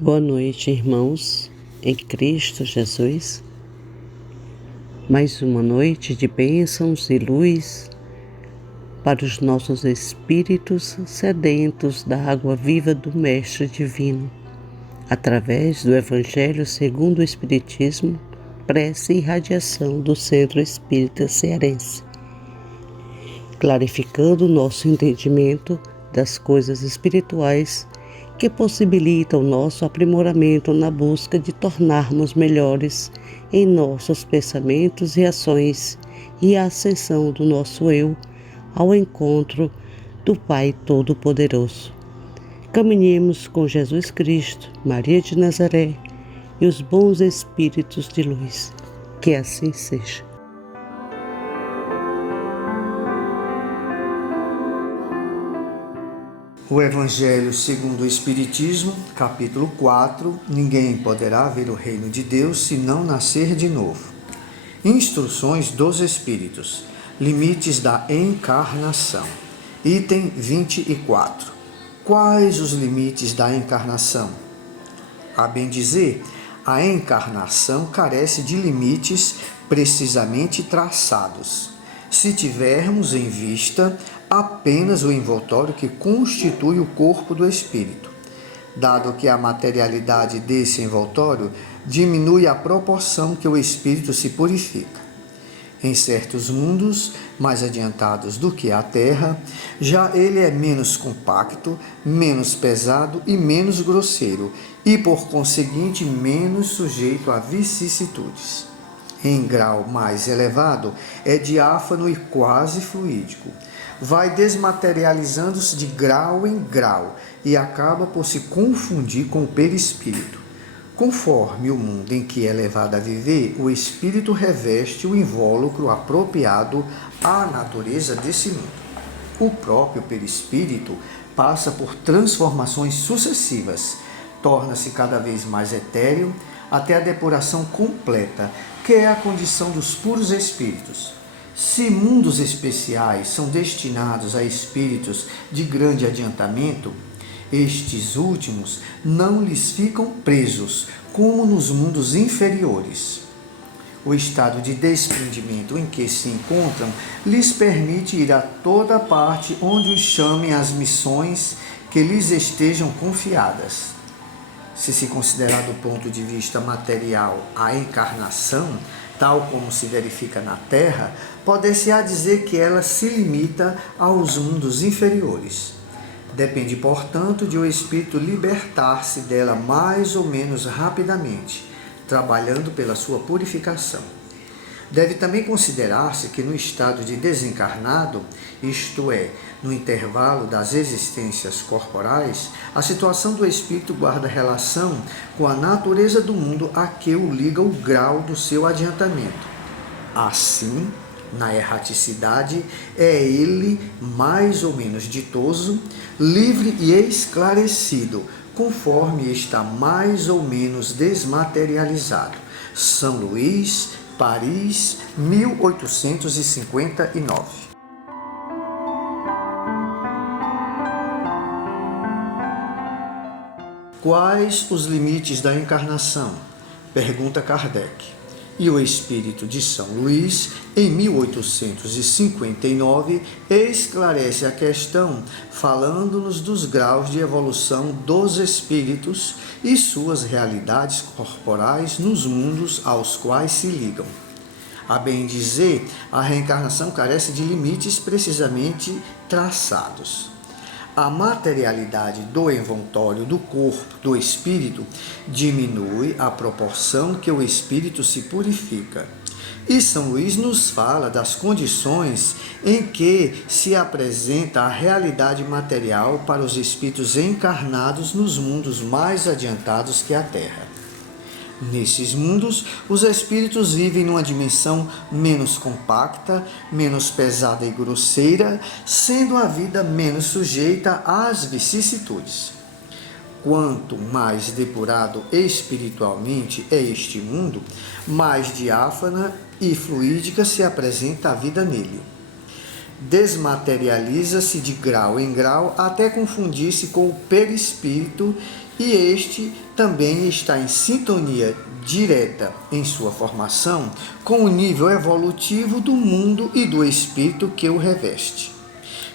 Boa noite, irmãos, em Cristo Jesus. Mais uma noite de bênçãos e luz para os nossos espíritos sedentos da água viva do Mestre Divino, através do Evangelho segundo o Espiritismo, prece e radiação do Centro Espírita Cearense, clarificando o nosso entendimento das coisas espirituais que possibilita o nosso aprimoramento na busca de tornarmos melhores em nossos pensamentos e ações e a ascensão do nosso eu ao encontro do Pai Todo-Poderoso. Caminhemos com Jesus Cristo, Maria de Nazaré e os bons espíritos de luz. Que assim seja. O Evangelho segundo o Espiritismo, capítulo 4, ninguém poderá ver o reino de Deus se não nascer de novo. Instruções dos Espíritos, limites da encarnação. Item 24. Quais os limites da encarnação? A bem dizer, a encarnação carece de limites precisamente traçados. Se tivermos em vista apenas o envoltório que constitui o corpo do espírito, dado que a materialidade desse envoltório diminui a proporção que o espírito se purifica. Em certos mundos mais adiantados do que a Terra, já ele é menos compacto, menos pesado e menos grosseiro, e por conseguinte menos sujeito a vicissitudes. Em grau mais elevado, é diáfano e quase fluídico. Vai desmaterializando-se de grau em grau e acaba por se confundir com o perispírito. Conforme o mundo em que é levado a viver, o espírito reveste o invólucro apropriado à natureza desse mundo. O próprio perispírito passa por transformações sucessivas, torna-se cada vez mais etéreo, até a depuração completa, que é a condição dos puros espíritos. Se mundos especiais são destinados a espíritos de grande adiantamento, estes últimos não lhes ficam presos, como nos mundos inferiores. O estado de desprendimento em que se encontram lhes permite ir a toda parte onde os chamem as missões que lhes estejam confiadas. Se se considerar do ponto de vista material a encarnação, tal como se verifica na Terra, poder-se-á dizer que ela se limita aos mundos inferiores. Depende, portanto, de o espírito libertar-se dela mais ou menos rapidamente, trabalhando pela sua purificação. Deve também considerar-se que no estado de desencarnado, isto é, no intervalo das existências corporais, a situação do espírito guarda relação com a natureza do mundo a que o liga o grau do seu adiantamento. Assim, na erraticidade, é ele mais ou menos ditoso, livre e esclarecido, conforme está mais ou menos desmaterializado. São Luís, Paris, 1859. Quais os limites da encarnação? Pergunta Kardec. E o espírito de São Luís, em 1859, esclarece a questão, falando-nos dos graus de evolução dos espíritos e suas realidades corporais nos mundos aos quais se ligam. A bem dizer, a reencarnação carece de limites precisamente traçados. A materialidade do envoltório do corpo, do espírito, diminui à proporção que o espírito se purifica. E São Luís nos fala das condições em que se apresenta a realidade material para os espíritos encarnados nos mundos mais adiantados que a Terra. Nesses mundos, os espíritos vivem numa dimensão menos compacta, menos pesada e grosseira, sendo a vida menos sujeita às vicissitudes. Quanto mais depurado espiritualmente é este mundo, mais diáfana e fluídica se apresenta a vida nele. desmaterializa-se de grau em grau até confundir-se com o perispírito, e este também está em sintonia direta em sua formação com o nível evolutivo do mundo e do espírito que o reveste,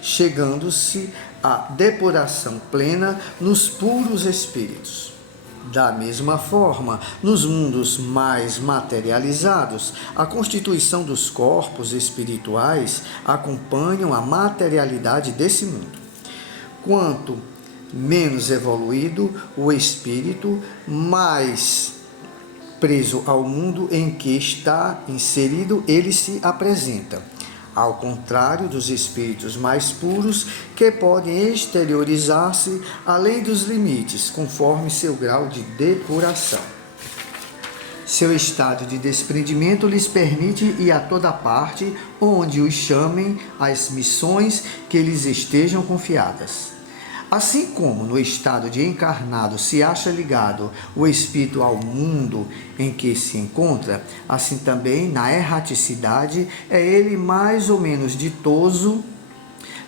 chegando-se à depuração plena nos puros espíritos. Da mesma forma, nos mundos mais materializados, a constituição dos corpos espirituais acompanham a materialidade desse mundo. Quanto menos evoluído o espírito, mais preso ao mundo em que está inserido ele se apresenta, ao contrário dos espíritos mais puros, que podem exteriorizar-se além dos limites, conforme seu grau de depuração. Seu estado de desprendimento lhes permite ir a toda parte onde os chamem as missões que lhes estejam confiadas. Assim como no estado de encarnado se acha ligado o espírito ao mundo em que se encontra, assim também na erraticidade é ele mais ou menos ditoso,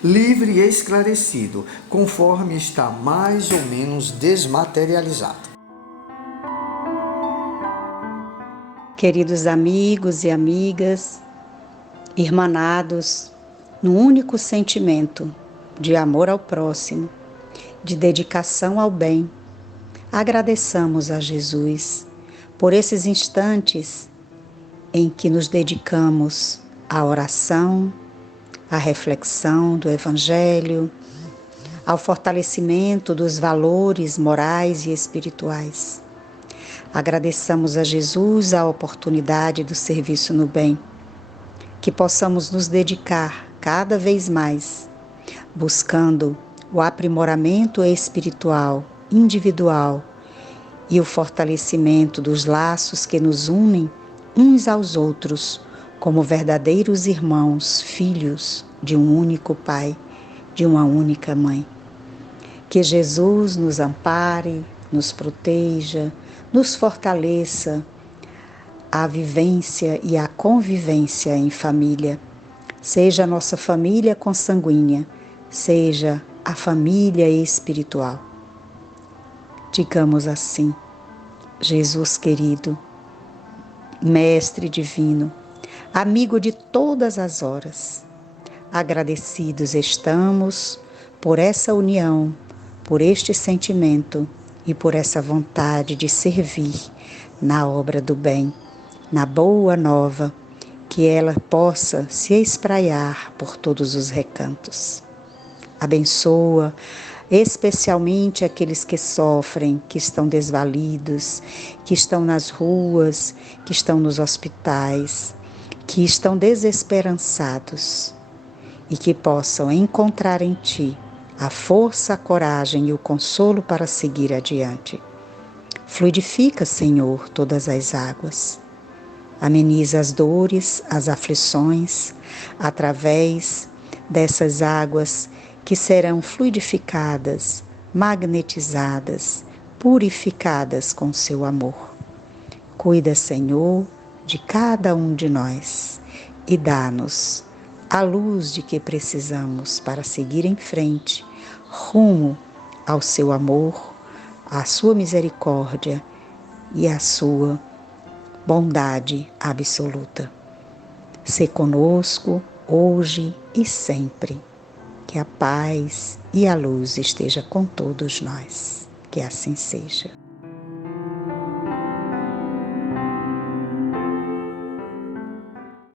livre e esclarecido, conforme está mais ou menos desmaterializado. Queridos amigos e amigas, irmanados no único sentimento de amor ao próximo, de dedicação ao bem, agradeçamos a Jesus por esses instantes em que nos dedicamos à oração, à reflexão do Evangelho, ao fortalecimento dos valores morais e espirituais. Agradeçamos a Jesus a oportunidade do serviço no bem, que possamos nos dedicar cada vez mais, buscando o aprimoramento espiritual, individual e o fortalecimento dos laços que nos unem uns aos outros como verdadeiros irmãos, filhos de um único Pai, de uma única Mãe. Que Jesus nos ampare, nos proteja, nos fortaleça a vivência e a convivência em família, seja a nossa família consanguínea, seja a família espiritual. Digamos assim: Jesus querido, Mestre divino, amigo de todas as horas, agradecidos estamos por essa união, por este sentimento e por essa vontade de servir na obra do bem, na boa nova, que ela possa se espraiar por todos os recantos. Abençoa especialmente aqueles que sofrem, que estão desvalidos, que estão nas ruas, que estão nos hospitais, que estão desesperançados e que possam encontrar em Ti a força, a coragem e o consolo para seguir adiante. Fluidifica, Senhor, todas as águas. Ameniza as dores, as aflições, através dessas águas que serão fluidificadas, magnetizadas, purificadas com seu amor. Cuida, Senhor, de cada um de nós e dá-nos a luz de que precisamos para seguir em frente, rumo ao seu amor, à sua misericórdia e à sua bondade absoluta. Sê conosco hoje e sempre. Que a paz e a luz esteja com todos nós. Que assim seja.